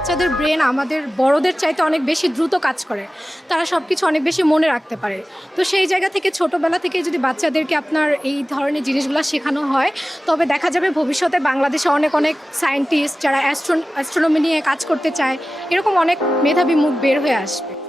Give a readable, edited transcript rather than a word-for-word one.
বাচ্চাদের ব্রেন আমাদের বড়দের চাইতে অনেক বেশি দ্রুত কাজ করে, তারা সব কিছু অনেক বেশি মনে রাখতে পারে। তো সেই জায়গা থেকে ছোটোবেলা থেকে যদি বাচ্চাদেরকে আপনার এই ধরনের জিনিসগুলো শেখানো হয়, তবে দেখা যাবে ভবিষ্যতে বাংলাদেশে অনেক অনেক সায়েন্টিস্ট যারা অ্যাস্ট্রোনমি নিয়ে কাজ করতে চায়, এরকম অনেক মেধাবী মুখ বের হয়ে আসবে।